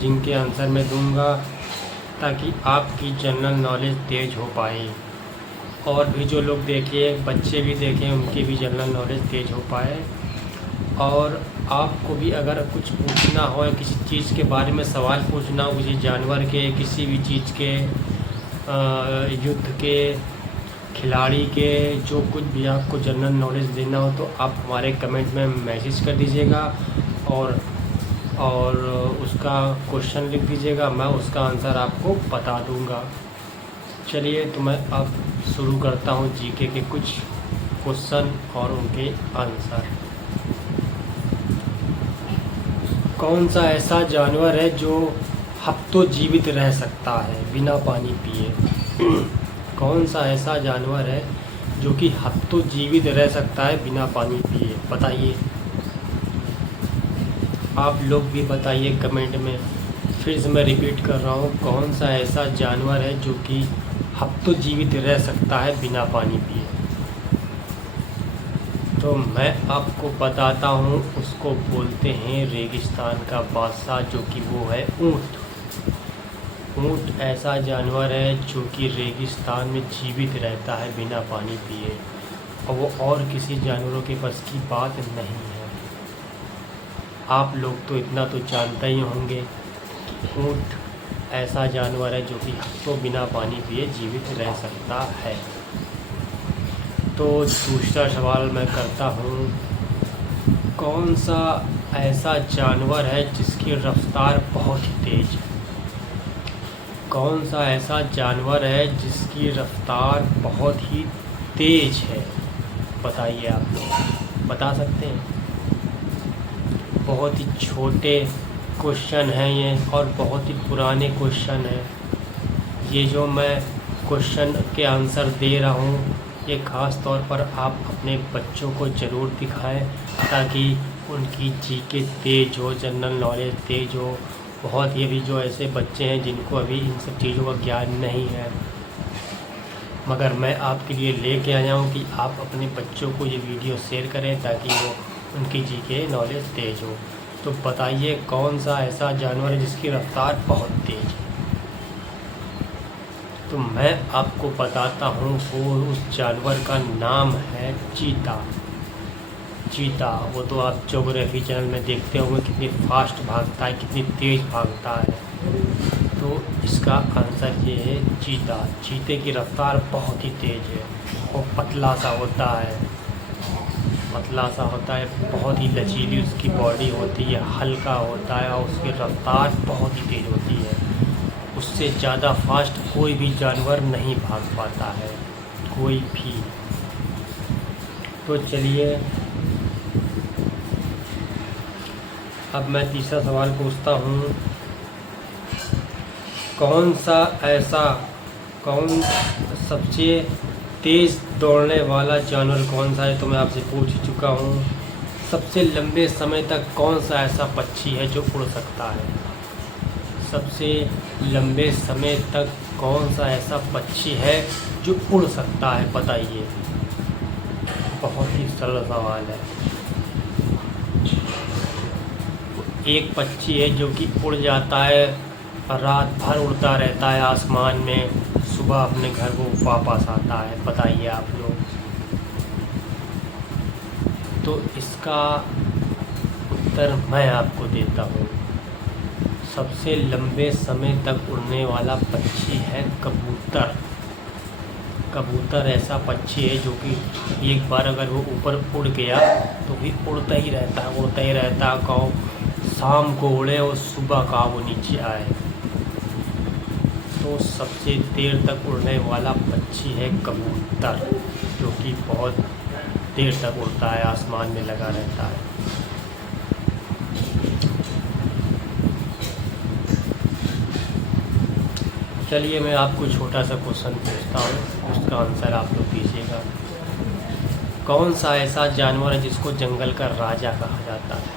जिनके आंसर मैं दूंगा ताकि आपकी जनरल नॉलेज तेज हो पाए और भी जो लोग देखें, बच्चे भी देखें, उनकी भी जनरल नॉलेज तेज हो पाए। और आपको भी अगर कुछ पूछना हो या किसी चीज़ के बारे में सवाल पूछना हो, किसी जानवर के, किसी भी चीज़ के, युद्ध के, खिलाड़ी के, जो कुछ भी आपको जनरल नॉलेज देना हो तो आप हमारे कमेंट में मैसेज कर दीजिएगा और उसका क्वेश्चन लिख दीजिएगा, मैं उसका आंसर आपको बता दूंगा। चलिए तो मैं अब शुरू करता हूँ जीके के कुछ क्वेश्चन और उनके आंसर। कौन सा ऐसा जानवर है जो हफ्तों जीवित रह सकता है बिना पानी पिए? कौन सा ऐसा जानवर है जो कि हफ्तों जीवित रह सकता है बिना पानी पिए? बताइए, आप लोग भी बताइए कमेंट में। फिर से मैं रिपीट कर रहा हूँ, कौन सा ऐसा जानवर है जो कि हफ्तों जीवित रह सकता है बिना पानी पिए? तो मैं आपको बताता हूँ, उसको बोलते हैं रेगिस्तान का बादशाह, जो कि वो है ऊँट। ऊँट ऐसा जानवर है जो कि रेगिस्तान में जीवित रहता है बिना पानी पिए, और वो और किसी जानवरों के बस की बात नहीं है। आप लोग तो इतना तो जानते ही होंगे कि ऊँट ऐसा जानवर है जो कि हफ्तों बिना पानी पिए जीवित रह सकता है। तो दूसरा सवाल मैं करता हूँ, कौन सा ऐसा जानवर है जिसकी रफ्तार बहुत ही तेज़ है? कौन सा ऐसा जानवर है जिसकी रफ्तार बहुत ही तेज़ है? बताइए, आप लोग बता सकते हैं? बहुत ही छोटे क्वेश्चन हैं ये और बहुत ही पुराने क्वेश्चन हैं। ये जो मैं क्वेश्चन के आंसर दे रहा हूँ, ये ख़ास तौर पर आप अपने बच्चों को ज़रूर दिखाएं ताकि उनकी जीके तेज हो, जनरल नॉलेज तेज हो। बहुत ही अभी जो ऐसे बच्चे हैं जिनको अभी इन सब चीज़ों का ज्ञान नहीं है, मगर मैं आपके लिए लेके आया हूँ कि आप अपने बच्चों को ये वीडियो शेयर करें ताकि वो उनकी जीके नॉलेज तेज हो। तो बताइए, कौन सा ऐसा जानवर है जिसकी रफ्तार बहुत तेज़ है? तो मैं आपको बताता हूँ, वो उस जानवर का नाम है चीता। चीता, वो तो आप ज्योग्राफी चैनल में देखते होंगे कितनी फास्ट भागता है, कितनी तेज़ भागता है। तो इसका आंसर ये है चीता। चीते की रफ्तार बहुत ही तेज़ है, वो पतला सा होता है, बहुत ही लचीली उसकी बॉडी होती है, हल्का होता है और उसकी रफ्तार बहुत ही तेज़ होती है। उससे ज़्यादा फास्ट कोई भी जानवर नहीं भाग पाता है, कोई भी। तो चलिए अब मैं तीसरा सवाल पूछता हूँ, कौन सबसे तेज़ दौड़ने वाला जानवर कौन सा है? तो मैं आपसे पूछ ही चुका हूँ। सबसे लंबे समय तक कौन सा ऐसा पक्षी है जो उड़ सकता है? सबसे लंबे समय तक कौन सा ऐसा पक्षी है जो उड़ सकता है? बताइए, बहुत ही सरल सवाल है। एक पक्षी है जो कि उड़ जाता है, रात भर उड़ता रहता है आसमान में, सुबह अपने घर को वापस आता है। बताइए आप लोग। तो इसका उत्तर मैं आपको देता हूँ। सबसे लंबे समय तक उड़ने वाला पक्षी है कबूतर। कबूतर ऐसा पक्षी है जो कि एक बार अगर वो ऊपर उड़ गया तो भी उड़ता ही रहता है, कहो शाम को उड़े और सुबह का वो नीचे आए। तो सबसे देर तक उड़ने वाला पक्षी है कबूतर, जो कि बहुत देर तक उड़ता है, आसमान में लगा रहता है। चलिए मैं आपको छोटा सा क्वेश्चन पूछता हूँ, उसका आंसर आप लोग दीजिएगा। कौन सा ऐसा जानवर है जिसको जंगल का राजा कहा जाता है?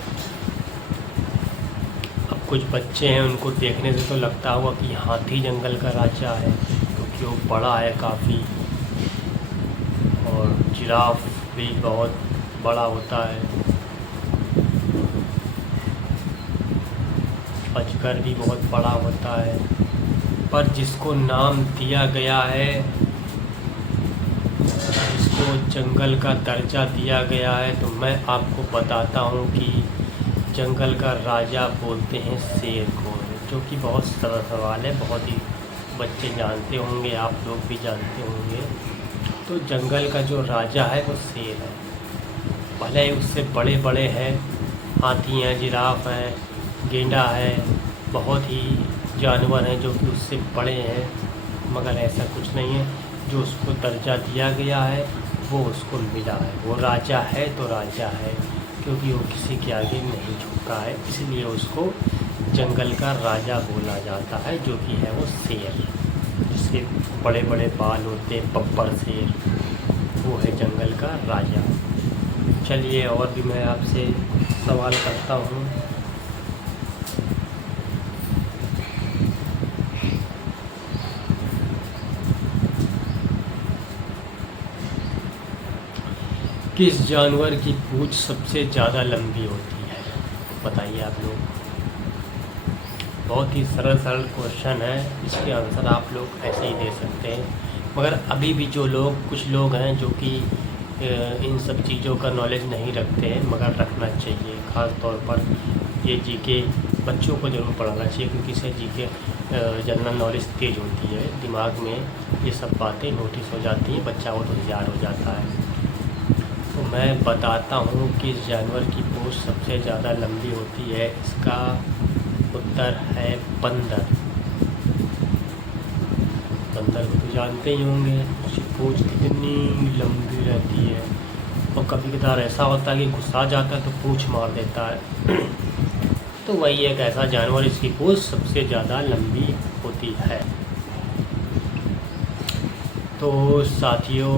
अब कुछ बच्चे हैं, उनको देखने से तो लगता होगा कि हाथी जंगल का राजा है क्योंकि वो बड़ा है काफ़ी, और जिराफ भी बहुत बड़ा होता है। अजगर भी बहुत बड़ा होता है, पर जिसको नाम दिया गया है, जिसको जंगल का दर्जा दिया गया है, तो मैं आपको बताता हूँ कि जंगल का राजा बोलते हैं शेर को, जो कि बहुत सरल सवाल है, बहुत ही बच्चे जानते होंगे, आप लोग भी जानते होंगे। तो जंगल का जो राजा है वो शेर है। भले ही उससे बड़े बड़े हैं, हाथी हैं, जिराफ हैं, गेंडा है, बहुत ही जानवर हैं जो कि उससे बड़े हैं, मगर ऐसा कुछ नहीं है। जो उसको दर्जा दिया गया है वो उसको मिला है। वो राजा है तो राजा है, क्योंकि वो किसी के आगे नहीं झुका है, इसलिए उसको जंगल का राजा बोला जाता है, जो कि है वो शेर, जिसके बड़े बड़े बाल होते हैं, बब्बर शेर, वो है जंगल का राजा। चलिए और भी मैं आपसे सवाल करता हूँ। किस जानवर की पूंछ सबसे ज़्यादा लंबी होती है? बताइए आप लोग। बहुत ही सरल सरल क्वेश्चन है, इसके आंसर आप लोग ऐसे ही दे सकते हैं। मगर अभी भी जो लोग, कुछ लोग हैं जो कि इन सब चीज़ों का नॉलेज नहीं रखते हैं, मगर रखना चाहिए। ख़ास तौर पर ये जीके बच्चों को ज़रूर पढ़ाना चाहिए, क्योंकि इससे जीके जनरल नॉलेज तेज़ होती है, दिमाग में ये सब बातें नोटिस हो जाती हैं, बच्चा वो होशियार हो जाता है। तो मैं बताता हूँ कि इस जानवर की पूंछ सबसे ज़्यादा लंबी होती है। इसका उत्तर है बंदर। बंदर को तो जानते ही होंगे, उसकी पूंछ कितनी लंबी रहती है, और कभी कभार ऐसा होता है कि गुस्सा जाता है तो पूंछ मार देता है। तो वही एक ऐसा जानवर, इसकी पूंछ सबसे ज़्यादा लंबी होती है। तो साथियों,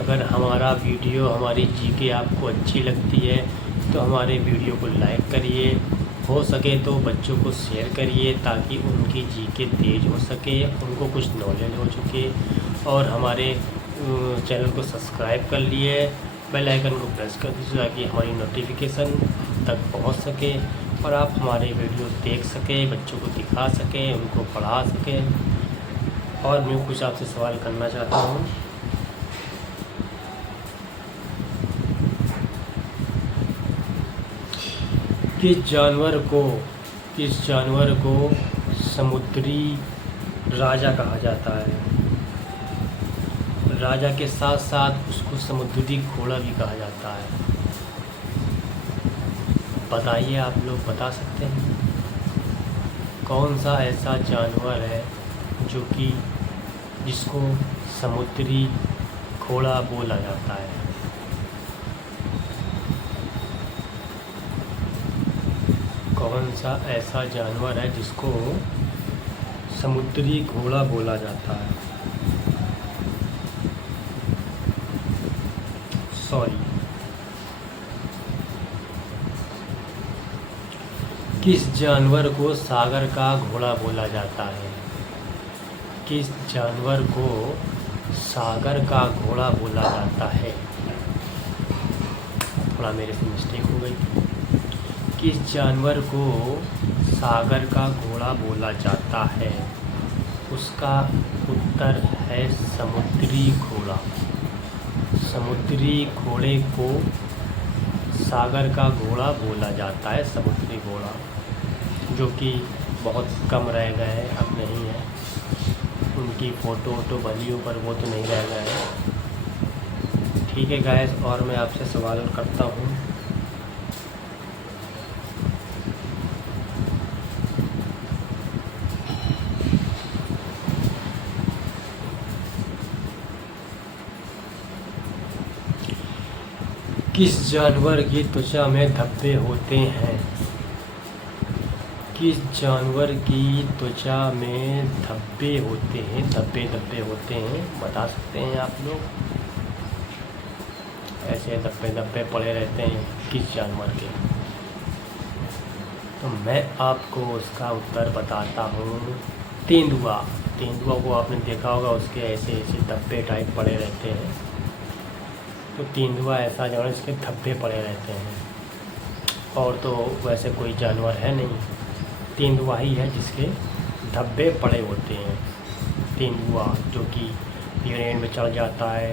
अगर हमारा वीडियो, हमारी जीके आपको अच्छी लगती है तो हमारे वीडियो को लाइक करिए, हो सके तो बच्चों को शेयर करिए, ताकि उनकी जीके तेज़ हो सके, उनको कुछ नॉलेज हो चुके, और हमारे चैनल को सब्सक्राइब कर लिए, बेल आइकन को प्रेस कर दीजिए, ताकि हमारी नोटिफिकेशन तक पहुंच सके और आप हमारे वीडियो देख सकें, बच्चों को दिखा सकें, उनको पढ़ा सकें। और मैं कुछ आपसे सवाल करना चाहता हूँ। किस जानवर को समुद्री राजा कहा जाता है? राजा के साथ साथ उसको समुद्री घोड़ा भी कहा जाता है। बताइए, आप लोग बता सकते हैं कौन सा ऐसा जानवर है जो कि जिसको समुद्री घोड़ा बोला जाता है? कौन सा ऐसा जानवर है जिसको समुद्री घोड़ा बोला जाता है? सॉरी। किस जानवर को सागर का घोड़ा बोला जाता है? किस जानवर को सागर का घोड़ा बोला जाता है? थोड़ा मेरे से मिस्टेक हो गई। किस जानवर को सागर का घोड़ा बोला जाता है? उसका उत्तर है समुद्री घोड़ा। समुद्री घोड़े को सागर का घोड़ा बोला जाता है, समुद्री घोड़ा, जो कि बहुत कम रह गए हैं, अब नहीं है। उनकी फ़ोटो बनी हो, पर वो तो नहीं रह गए हैं। ठीक है गाइस, और मैं आपसे सवाल करता हूँ। किस जानवर की त्वचा में धब्बे होते हैं? किस जानवर की त्वचा में धब्बे होते हैं? धब्बे होते हैं, बता सकते हैं आप लोग? ऐसे धब्बे पड़े रहते हैं किस जानवर के? तो मैं आपको उसका उत्तर बताता हूँ। तेंदुआ। तेंदुआ को आपने देखा होगा, उसके ऐसे ऐसे धब्बे टाइप पड़े रहते हैं। तो तेंदुआ ऐसा जानवर इसके धब्बे पड़े रहते हैं, और तो वैसे कोई जानवर है नहीं। तेंदुआ ही है जिसके धब्बे बड़े होते हैं। तेंदुआ जो कि पेड़ में चढ़ जाता है,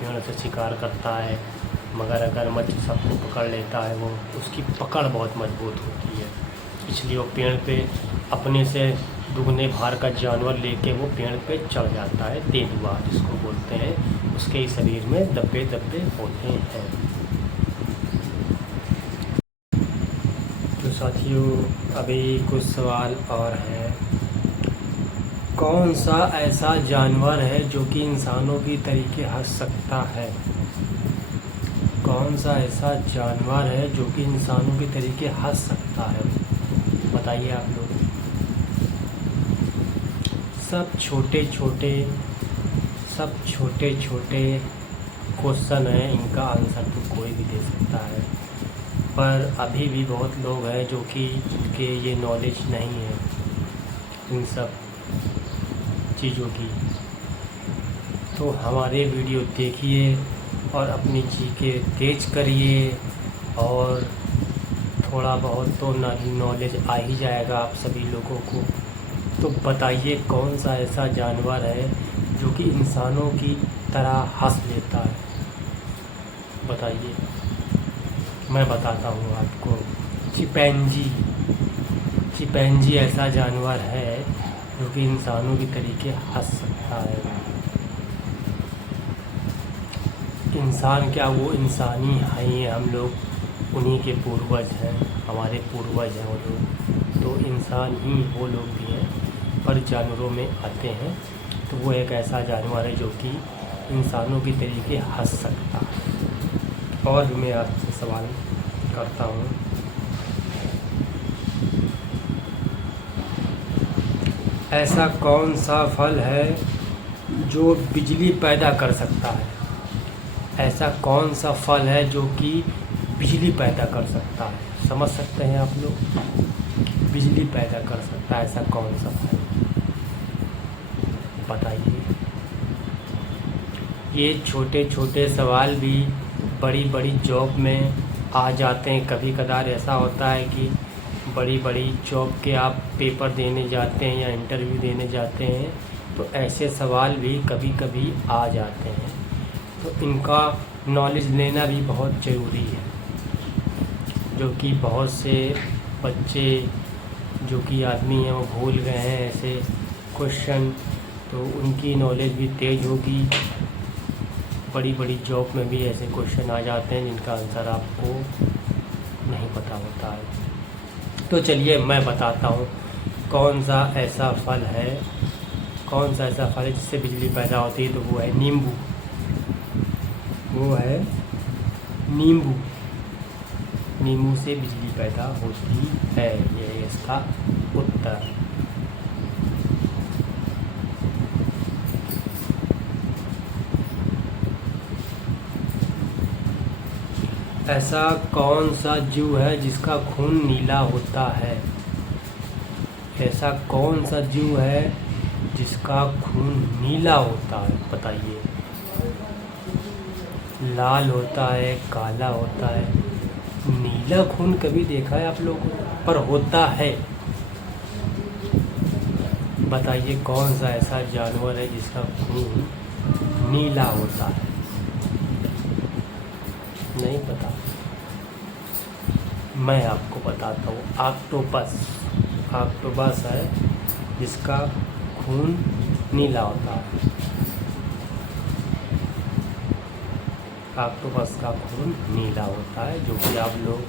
पेड़ से शिकार करता है, मगर अगर मच्छर सबको पकड़ लेता है वो उसकी पकड़ बहुत मजबूत होती है, इसलिए वो पेड़ पे अपने से दुगने भार का जानवर लेके वो पेड़ पे चढ़ जाता है। तेंदुआ जिसको बोलते हैं, उसके शरीर में धब्बे धब्बे होते हैं। तो साथियों, अभी कुछ सवाल और हैं। कौन सा ऐसा जानवर है जो कि इंसानों की तरीके हंस सकता है? कौन सा ऐसा जानवर है जो कि इंसानों के तरीके हंस सकता है? बताइए आप लोग। सब छोटे छोटे क्वेश्चन हैं, इनका आंसर तो कोई भी दे सकता है, पर अभी भी बहुत लोग हैं जो कि इनके ये नॉलेज नहीं है इन सब चीज़ों की। तो हमारे वीडियो देखिए और अपनी चीखें तेज करिए, और थोड़ा बहुत तो नॉलेज आ ही जाएगा आप सभी लोगों को। तो बताइए कौन सा ऐसा जानवर है जो कि इंसानों की तरह हंस लेता है? बताइए, मैं बताता हूँ आपको। चिंपैंजी ऐसा जानवर है जो कि इंसानों की तरीके हंस सकता है। इंसान क्या, वो इंसानी हैं, हम लोग उन्हीं के पूर्वज हैं, हमारे पूर्वज हैं वो लोग, तो इंसान ही वो लोग भी हैं, पर जानवरों में आते हैं। तो वो एक ऐसा जानवर है जो कि इंसानों की तरीके हंस सकता है। और भी मैं आपसे सवाल करता हूँ। ऐसा कौन सा फल है जो बिजली पैदा कर सकता है? ऐसा कौन सा फल है जो कि बिजली पैदा कर सकता है? समझ सकते हैं आप लोग? बिजली पैदा कर सकता है ऐसा कौन सा फल? बताइए। ये छोटे छोटे सवाल भी बड़ी बड़ी जॉब में आ जाते हैं। कभी कदार ऐसा होता है कि बड़ी बड़ी जॉब के आप पेपर देने जाते हैं या इंटरव्यू देने जाते हैं, तो ऐसे सवाल भी कभी कभी आ जाते हैं। तो इनका नॉलेज लेना भी बहुत ज़रूरी है, जो कि बहुत से बच्चे जो कि आदमी हैं वो भूल गए हैं ऐसे क्वेश्चन, तो उनकी नॉलेज भी तेज़ होगी। बड़ी बड़ी जॉब में भी ऐसे क्वेश्चन आ जाते हैं जिनका आंसर आपको नहीं पता होता है। तो चलिए मैं बताता हूँ कौन सा ऐसा फल है जिससे बिजली पैदा होती है। तो वो है नींबू। वो है नींबू। नींबू से बिजली पैदा होती है, ये है इसका उत्तर। ऐसा कौन सा जीव है जिसका खून नीला होता है? ऐसा कौन सा जीव है जिसका खून नीला होता है? बताइए। लाल होता है, काला होता है, नीला खून कभी देखा है आप लोगों ने? पर होता है। बताइए कौन सा ऐसा जानवर है जिसका खून नीला होता है? नहीं पता? मैं आपको बताता हूँ। ऑक्टोपस है जिसका खून नीला होता है। ऑक्टोपस का खून नीला होता है, जो कि आप लोग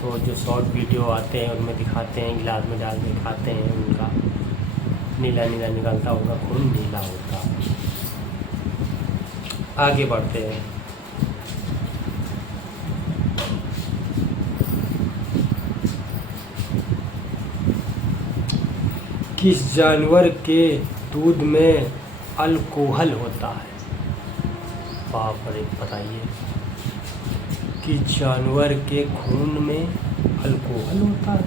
तो जो शॉर्ट वीडियो आते हैं उनमें दिखाते हैं, गिलास में डाल के खाते हैं, उनका नीला नीला निकलता है, उनका खून नीला होता है। आगे बढ़ते हैं। किस जानवर के दूध में अल्कोहल होता है? बाप रे, बताइए। किस जानवर के खून में अल्कोहल होता है?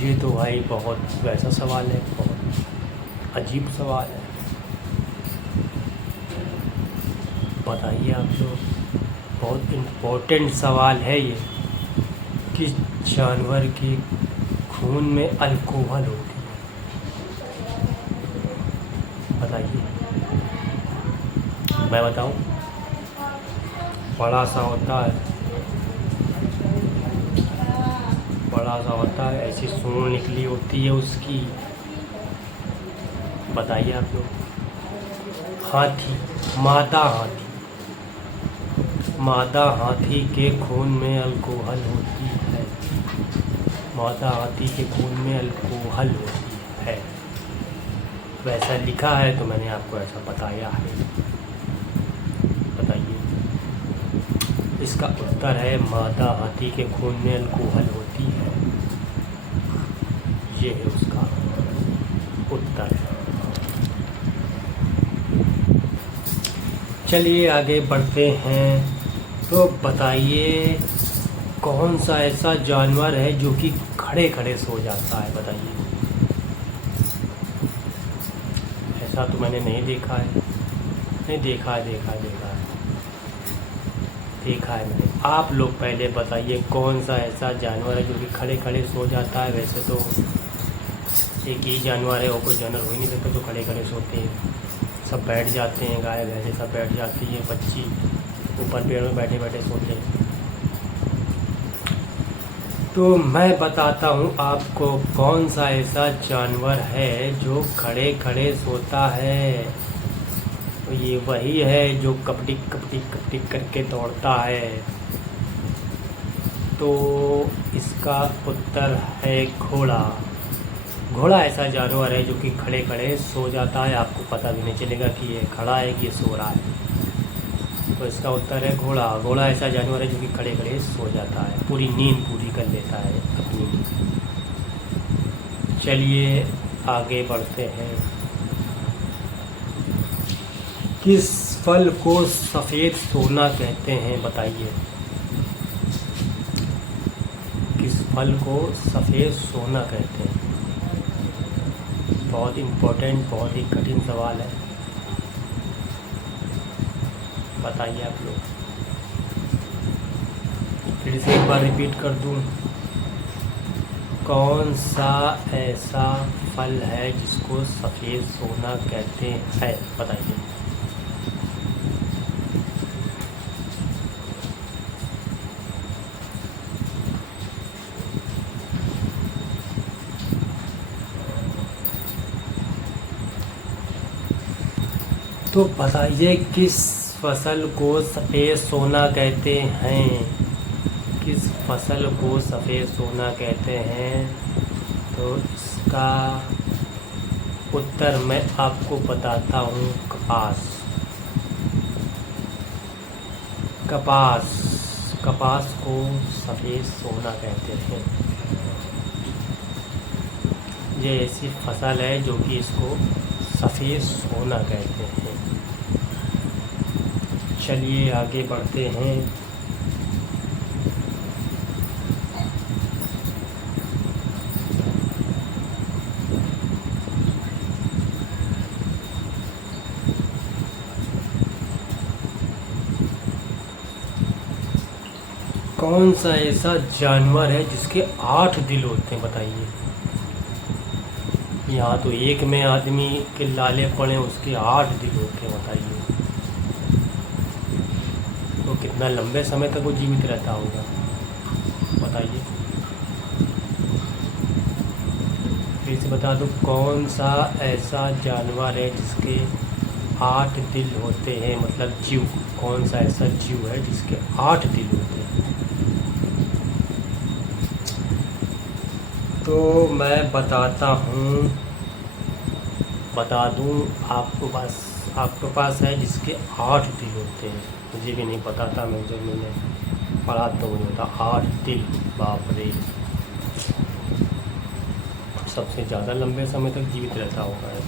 ये तो भाई बहुत वैसा सवाल है, बहुत अजीब सवाल है। बताइए आप लोग, बहुत इम्पोर्टेंट सवाल है ये। किस जानवर के खून में अल्कोहल होती है? बताइए। मैं बताऊं? बड़ा सा होता है, बड़ा सा होता है, ऐसी सूंड निकली होती है उसकी। बताइए आप लोग। हाथी, मादा हाथी। मादा हाथी के खून में अल्कोहल होती है। मादा हाथी के खून में अल्कोहल होती है। वैसा लिखा है तो मैंने आपको ऐसा बताया है। बताइए। इसका उत्तर है मादा हाथी के खून में अल्कोहल होती है। ये है उसका उत्तर। चलिए आगे बढ़ते हैं। तो बताइए कौन सा ऐसा जानवर है जो कि खड़े खड़े सो जाता है? बताइए। ऐसा तो मैंने नहीं देखा है। नहीं देखा है, देखा है मैंने। आप लोग पहले बताइए कौन सा ऐसा जानवर है जो कि खड़े खड़े सो जाता है? वैसे तो एक ही जानवर है और कोई जानवर हो ही नहीं सकता तो खड़े खड़े सोते हैं। सब बैठ जाते हैं, गाय भैंसे सब बैठ जाती है, पक्षी ऊपर पेड़ में बैठे बैठे सोते हैं। तो मैं बताता हूँ आपको कौन सा ऐसा जानवर है जो खड़े खड़े सोता है। तो ये वही है जो कपटिक कपटिक कपटिक करके दौड़ता है। तो इसका उत्तर है घोड़ा। घोड़ा ऐसा जानवर है जो कि खड़े खड़े सो जाता है, आपको पता भी नहीं चलेगा कि ये खड़ा है कि ये सो रहा है। तो इसका उत्तर है घोड़ा। घोड़ा ऐसा जानवर है जो कि खड़े खड़े सो जाता है, पूरी नींद पूरी कर लेता है अपनी। चलिए आगे बढ़ते हैं। किस फल को सफ़ेद सोना कहते हैं? बताइए। किस फल को सफ़ेद सोना कहते हैं? बहुत इम्पोर्टेंट, बहुत ही कठिन सवाल है। बताइए आप लोग। फिर से एक बार रिपीट कर दूं। कौन सा ऐसा फल है जिसको सफ़ेद सोना कहते हैं? बताइए। तो बताइए किस फसल को सफ़ेद सोना कहते हैं? किस फसल को सफ़ेद सोना कहते हैं? तो इसका उत्तर मैं आपको बताता हूँ। कपास। कपास, कपास को सफ़ेद सोना कहते हैं। ये ऐसी फसल है जो कि इसको सफ़ेद सोना कहते हैं। चलिए आगे बढ़ते हैं। कौन सा ऐसा जानवर है जिसके 8 दिल होते हैं? बताइए। यहाँ तो एक में आदमी के लाले पड़े, उसके 8 दिल होते हैं। बताइए। तो कितना लंबे समय तक वो जीवित रहता होगा? बताइए। फिर से बता दो, कौन सा ऐसा जानवर है जिसके 8 दिल होते हैं? मतलब जीव। कौन सा ऐसा जीव है जिसके 8 दिल होते हैं? तो मैं बताता हूँ, बता दूँ आपके पास है जिसके 8 दिल होते हैं। मुझे भी नहीं पता था, मैं जब मैंने पढ़ा तो मुझे होता 8 दिल। बाप रे, सबसे ज़्यादा लंबे समय तक जीवित रहता होगा है।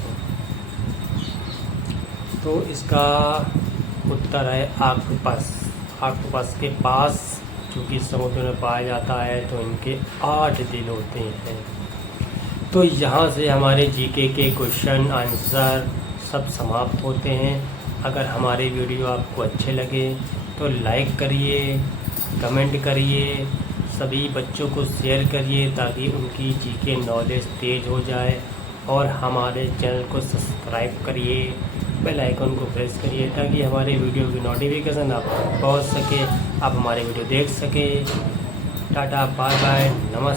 तो इसका उत्तर है ऑक्टोपस। ऑक्टोपस के पास जो कि समुद्र में पाया जाता है, तो इनके 8 दिल होते हैं। तो यहाँ से हमारे जीके के क्वेश्चन आंसर सब समाप्त होते हैं। अगर हमारे वीडियो आपको अच्छे लगे तो लाइक करिए, कमेंट करिए, सभी बच्चों को शेयर करिए ताकि उनकी जीके नॉलेज तेज़ हो जाए। और हमारे चैनल को सब्सक्राइब करिए, बेल आइकन को प्रेस करिए ताकि हमारे वीडियो की नोटिफिकेशन आप तक पहुँच सके, आप हमारे वीडियो देख सके। टाटा, बाय बाय, नमस्ते।